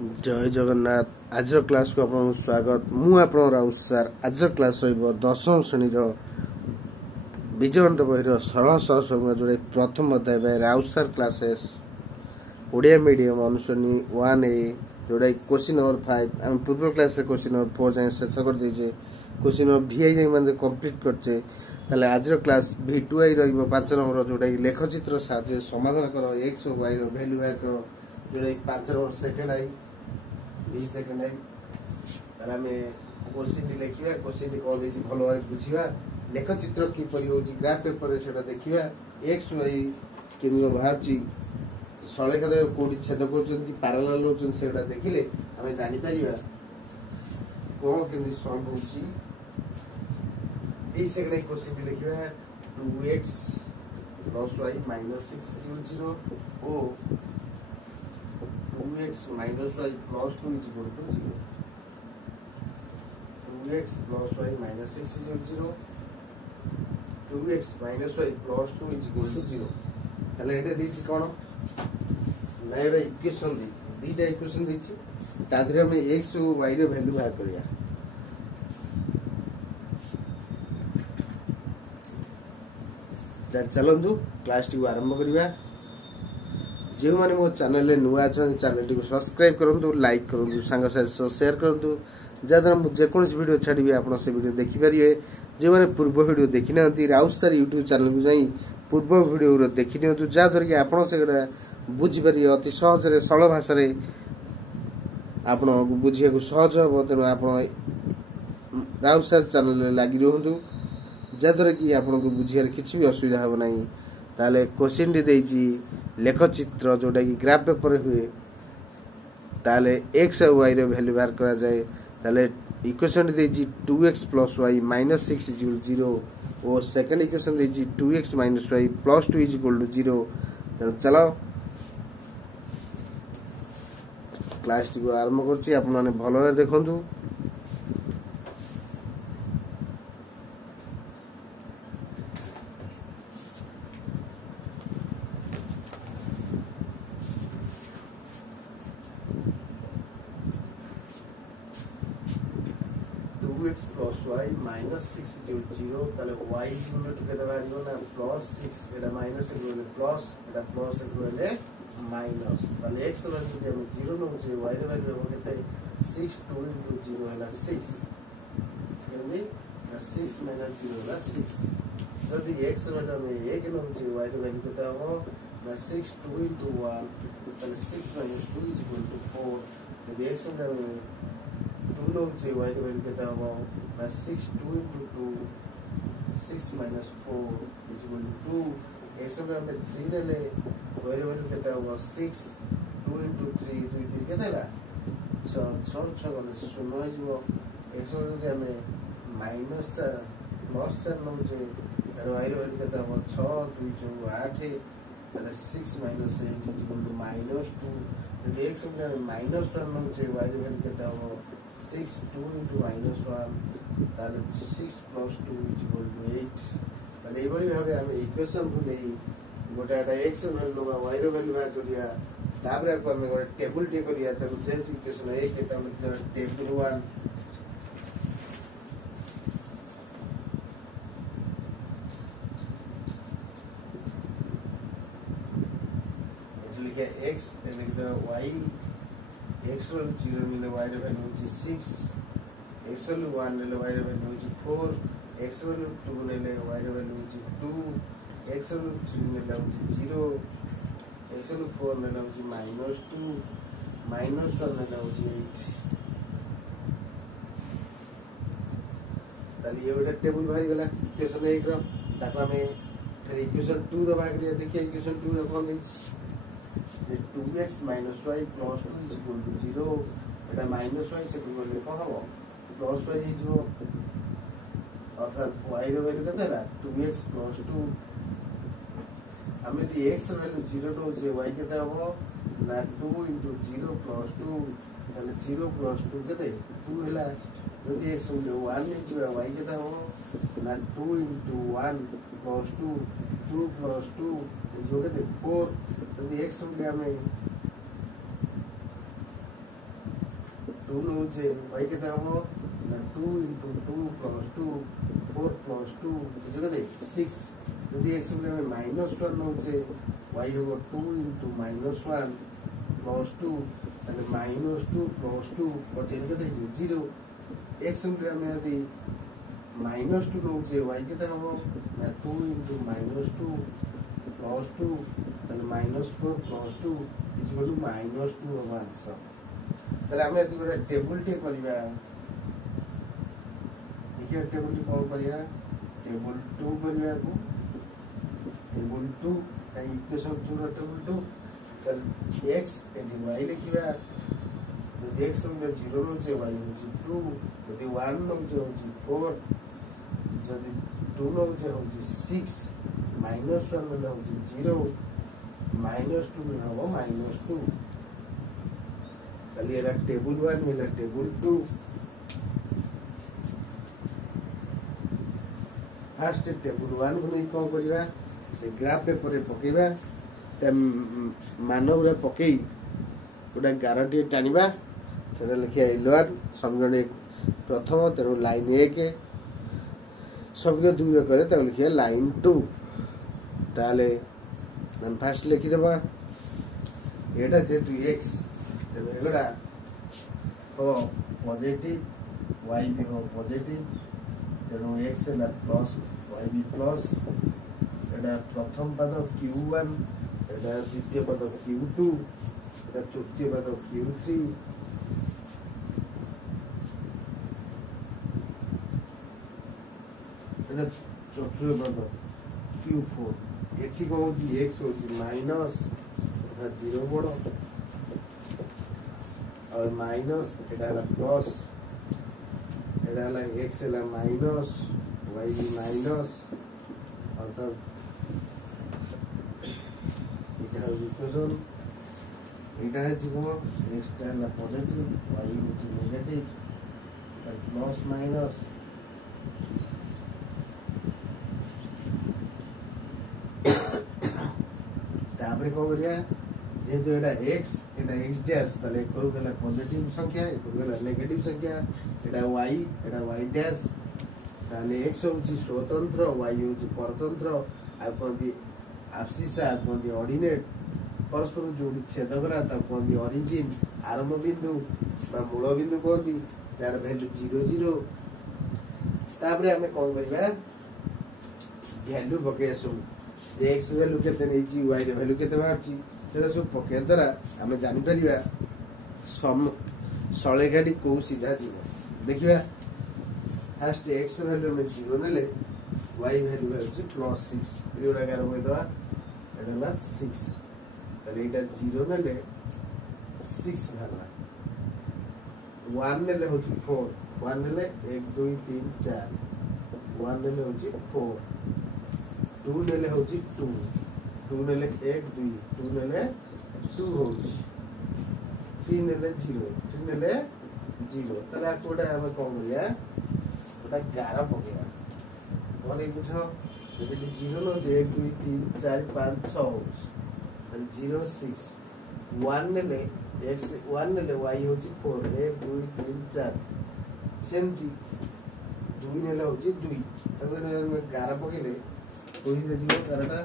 जय जगन्नाथ। आज क्लास को आपन स्वागत। मु आपन राउत सर। आज क्लास रहिबो दशम श्रेणी विजयवंत बहिर सरल सहज जोड़े प्रथम अध्याय by Raut sir classes Odia medium अनुसरणी 1A जोड़ा क्वेश्चन नंबर 5 हम पूर्व क्लास रे क्वेश्चन नंबर 4 जाए शेष कर दीजिए। क्वेश्चन नंबर VI जाए माने कंप्लीट करछे। ताले आज क्लास V2I रहिबो 5 नंबर जोड़ा लेखचित्र साजे समाधान करो x और y रो वैल्यू बाय करो जोड़ा 5 नंबर सेकंड आई 20 सेकंड आई तारा में क्वेश्चन लिखिबा क्वेश्चन को देती भलो भाবে बुझिबा लेखचित्र की परि होची ग्राफ पेपर रे सेटा देखिबा x y केमियो बाहरची सलेख दे कोडी छेद करचंती पैरेलल होचन सेटा देखिले हमें जानि परिबा कोन केमि सॉल्व होची 20 second question लिखिबा 2x + y - 6 0 0 O 2x - y + 2 is equal to 0. 2x + y - 6 is equal to 0. 2x - y + 2 is equal to 0. তাহলে এটা দিছি কোন না এটা ইকুয়েশন দি দুইটা ইকুয়েশন দিছি তাদের আমি x ও y র ভ্যালু বাহার করিয়া चलतु क्लास टी आरंभ करिया। जो माने मो चैनल रे नुआ छन चैनल टी को सब्सक्राइब करंतु लाइक करंतु संग साथ शेयर करंतु जदर मु जे कोन वीडियो छाडीबे आपन से वीडियो देखि परिए। जे माने पूर्व वीडियो देखि नथि राउत सर YouTube चैनल को जाई पूर्व वीडियो रो देखि नियंतु जादर कि आपन से गडा बुझि परिए अति सहज रे सरल भाषा रे आपन को बुझिया को सहज हो तेनु आपन राउत सर चैनल रे लागि रहंतु जदर कि आपन को बुझिया किछि भी असुविधा हो नाही। ताले क्वेश्चन डी देजी लेखचित्र जोटा कि ग्राफ पेपर हुए ताले x और y रो वैल्यू बाहर करा जाए। ताले इक्वेशन देजी 2x + y - 6 = 0 और सेकंड इक्वेशन देजी 2x - y + 2 = 0। तो चलो क्लास टी को आरंभ करछि। आपन माने भलो रे देखंतु। x + y - 6 = 0 তাহলে y ইকুয়াল টু কেতে বাহিব না +6 এটা মাইনাস ইকুয়াল প্লাস এটা প্লাস ইকুয়াল মাইনাস তাহলে x এর ভ্যালু যদি আমি 0 নউছি y এর ভ্যালু হবে কেতে 6 2 * 0 হলা 6 কেমনি না 6 - 0 হলা 6 যদি x এর ভ্যালু আমি 1 নউছি y এর ভ্যালু কেতে হবে না 6 2 * 1 তাহলে 6 - 2 = 4 যদি x এর ভ্যালু 2 नउची y रो वैल्यू केता हो ना 6 2 * 2 6 - 4 = 2 ऐसे में हमें 3 ले y रो वैल्यू केता हो 6 2 * 3 2 3 केता ला 6 6 6 गले 0 हो जिवो ऐसे में যদি हमें -4 +4 नउची तार y रो वैल्यू केता हो 6 2 * 8 ताले 6 - 8 = -2 যদি x में हमें -1 नउची y रो वैल्यू केता हो 6 2 * -1 ताले 6 + 2 = 8 ताले एबोली भाबे हम इक्वेशन को नै गोटाटा x रो वैल्यू बा y रो वैल्यू बाहर करिया ताबरे को हम गोटे टेबल टे करिया त जे इक्वेशन 1 के हम टेबल 1 लिखे x लिख दो y x रो 0 मिले y रो वैल्यू होची 6 x रो 1 मिले y रो वैल्यू होची 4 x रो 2 मिले y रो वैल्यू होची 2 x रो 3 मिले होची 0 x रो 4 मिले होची -2 -1 मिले होची 8 ताली ये बेटा टेबल बाहर गला इक्वेशन 1 रो ताको हमें फिर इक्वेशन 2 रो बाहर करिया देखिए इक्वेशन 2 रो कोन दिस 2x - y + 2 = 0 এটা -y से बोले कौन हो प्लस y हिजो अर्थात y रो वैल्यू केते ला 2x + 2 हमें यदि x रो वैल्यू 0 तो जे y केते हो ना 2 * 0 + 2 ताले 0 + 2 केते 2 हैला यदि x रो 1 हिजो y केते हो ना 2 * 1 + 2 2 + 2 जो केते 4 यदि x रो हमें 2 नौचे y केते हबो ना 2 into 2 plus 2 4 plus 2 बुझिगले 6 यदि x में हम -1 नौचे y हबो 2 into -1 plus 2 ताले -2 plus 2 और टेन केते 0 x में हम यदि -2 नौचे y केते हबो ना 2 into -2 plus 2 ताले -4 plus 2 is equal to -2 of answer তাহলে আমরা এটি করে টেবুলটি করিবা देखिए टेबुल कौन करिया टेबुल 2 करिया को टेबुल 2 का इक्वेशन 2 रो टेबुल 2 तल x एंड y लिखिबा यदि x हम 0 नो जे y हो 2 यदि 1 नो जे हो 4 यदि 2 नो जे हो 6 -1 नो हो 0 -2 में हो -2 ताले एरा टेबुल 1 एला टेबुल 2 फर्स्ट टेबुल 1 को नहीं कौन करिवा से ग्राफ पेपर रे पकेबा त मानव रे पकेई गोटा गारंटी टानिबा सेटा लिखिया L1 समीकरण प्रथम तेरो लाइन 1 समीकरण 2 रे करे त लिखिया लाइन 2 ताले हम फर्स्ट लिखि देबा एटा जे 2x तेरे एगोडा हो पॉजिटिव y भी हो पॉजिटिव तेणु x है प्लस y भी प्लस एटा प्रथम पद q1 एटा द्वितीय पद q2 एटा तृतीय पद q3 एटा चतुर्थ पद q4 एठी को होची x होची माइनस एटा 0 बडो और माइनस एटा प्लस एटा x है माइनस y भी माइनस अर्थात এটা ইকুয়েশন এটা है जीको x टा पॉजिटिव y है नेगेटिव और प्लस माइनस तापर को करिया जेहेतु एटा x डैश ताले करू गेला पॉजिटिव संख्या करू गेला नेगेटिव संख्या एटा y डैश ताले x होची स्वतंत्र y होची परतंत्र आ कोंदी एब्सिसा कोंदी ऑर्डिनेट परस्पर जोड़ी छेद करा ता कोंदी ओरिजिन आरंभ बिंदु बा मूल बिंदु कोंदी तार वैल्यू 0 0 तापरे हमें कोन करबा वैल्यू पकेसु x वैल्यू केते नेची y रे वैल्यू केते बारची तेरा सब पके द्वारा हमें जानि परिबा सम सलेखाटी को सीधा जीव देखिबा फर्स्ट x वैल्यू में 0 नेले y वैल्यू है +6 एटा गार होय दवा एटा 6 तले एटा 0 नेले 6 भाला 1 नेले होची 4 1 नेले 1 2 3 4 1 नेले होची 4 2 नेले होची 2 2 नेले 1 2 2 नेले 2 होची 3 नेले 0 3 नेले 0 तला कोडा हम कोन करिया ओटा 11 पकेया और एक बुझो यदि 0 नो 1 2 3 4 5 6 होची 0 6 1 नेले x 1 नेले y होची 4 1 2 3 4 सेमटी 2 नेले होची 2 अगर 11 पकेले कोई ले जीव करटा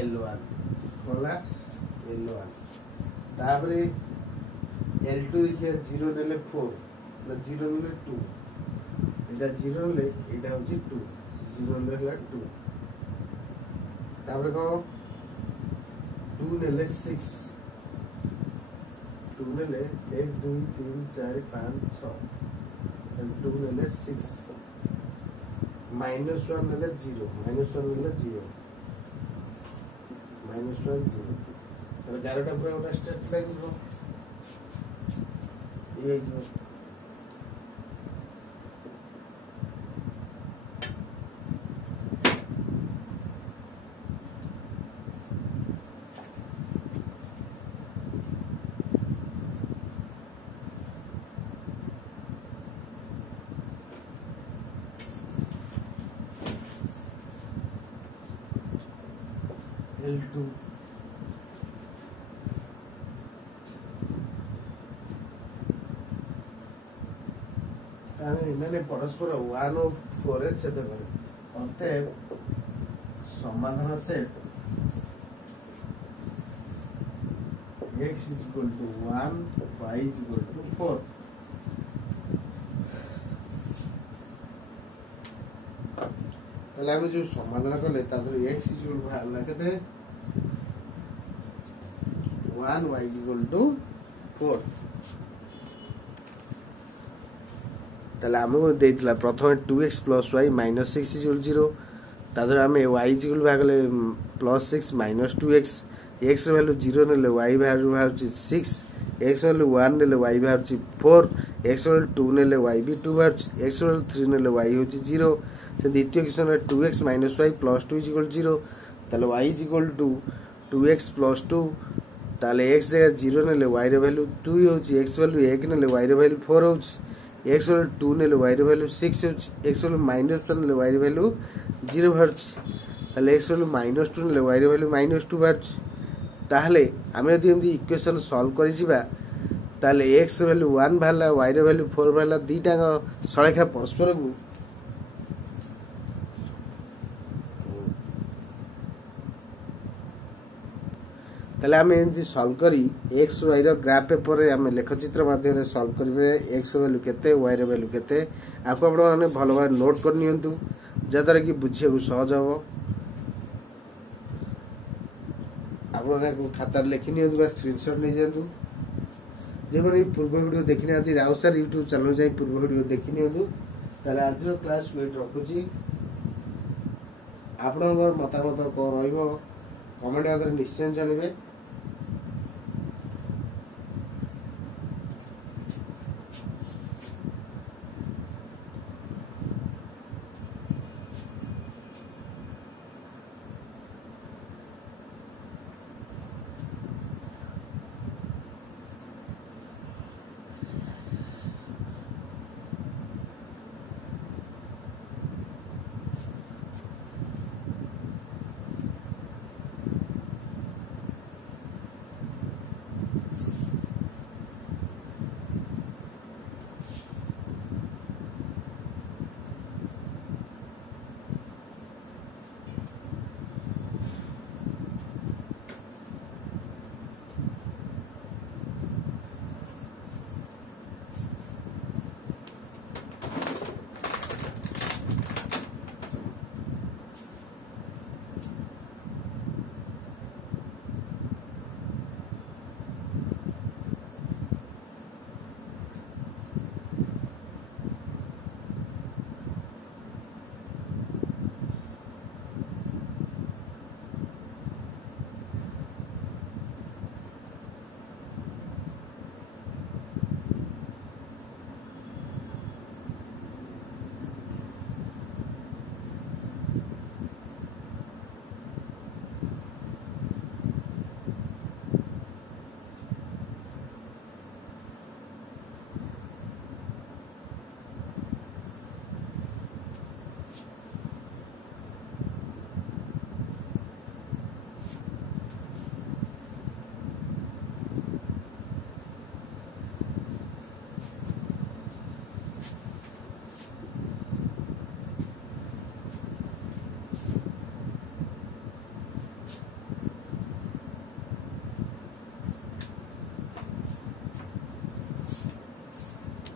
L1 कोला L1 तापरे L2 लिखिया 0 नेले 4 ना 0 नेले 2 एटा 0 नेले एटा होची 2 0 नेले 2 तापरे को 2 नेले 6 2 नेले 1 2 3 4 5 6 2 नेले 6 -1 नेले 0 -1 नेले 0 -1 0 तो 11 टा पूरा ओटा स्टेट लाइन हो ये जो L2 इन्हें परस्पर 1 और 4 छेद करे अतएव समाधान set x is equal to 1 y is equal to 4 ताले जो समाधान कले x is equal to बाहरला केते 1 y is equal to 4 ताले हमको देइतला प्रथम 2x plus y minus 6 is equal to 0 तादर हमें y is equal to भागले plus 6 minus 2x x value 0 नेले y value 6 x value 1 नेले y value 4 x value 2 नेले y भी 2 value x value 3 नेले y होची 0 से द्वितीय क्वेश्चन में 2x minus y plus 2 is equal to 0 ताले y is equal to 2x plus 2 ताले x जगह 0 नेले y रे value 2 होची x value 1 नेले y रे value 4 होची x value 2 नेले y रे value 6 होची x value minus 1 नेले y रे value 0 होची ताले x value minus 2 नेले y रे value minus 2 होची ताहले हमें यदि हम इक्वेशन सॉल्व करि जिबा ताहले x वैल्यू 1 भाला y रे वैल्यू 4 भाला दीटा सळेखा परस्पर को ताहले हमें यदि सॉल्व करी x y रो ग्राफ पेपर रे हमें लेखचित्र माध्यम रे सॉल्व करिवे x वैल्यू केते y रे वैल्यू केते आपको आपण माने भलो भाव नोट कर नियंतु जदर कि बुझिया को सहज हो आप खाता लिखी नि स्क्रीनशॉट नहीं जातु जो पूर्व वीडियो देखने आदि राउ सर यूट्यूब चैनल जाई पूर्व वीडियो देखि नियंतु ताले आज क्लास वेट रखुची आपनकर मतामत को रहइबो कमेंट आदर निश्चय जानबे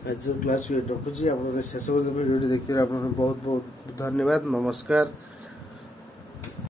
आज क्लास रखुची आप शेष वीडियो देखते बहुत बहुत धन्यवाद नमस्कार।